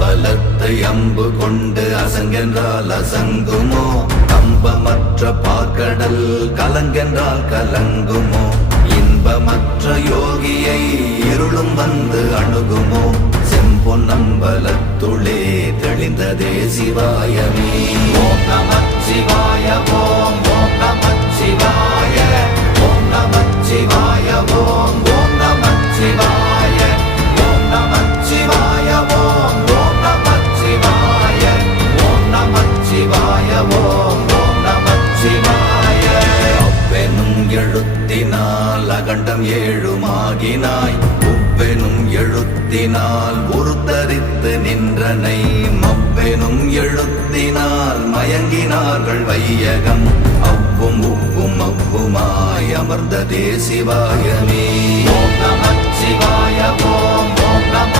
பலத்தை அம்பு கொண்டு அசங்கென்றால் அசங்குமோ? கம்பமற்ற பாற்கடல் கலங்கென்றால் கலங்குமோ? இன்பமற்ற யோகியை இருளும் வந்து அணுகுமோ? செம்பொன்னம்பலத்துளே தெளிந்ததே சிவாயமே. ஓம் நமச்சிவாய ஓம் ஓம் நமச்சிவாய ஓம் நமச்சிவாய ஓம் ஓம் நமச்சிவாய ஓம் நமச்சிவாய ஓம் ஓம் நமச்சிவாய ஓம் நமச்சிவாய ஓம் ஓம் நமச்சிவாய. அவ்வெனும் எழுத்தினால் அகண்டம் ஏழுமாகினாய், உவ்வெனும் எழுத்தினால் உருத்தரித்து நின்றனை, மவ்வெனும் எழுத்தினால் மயங்கினார்கள் வையகம், அவ்வும் உவ்வும் அவ்வுமாய் அமர்ந்ததே சிவாயமே. ஓம் நமச்சிவாய ஓம்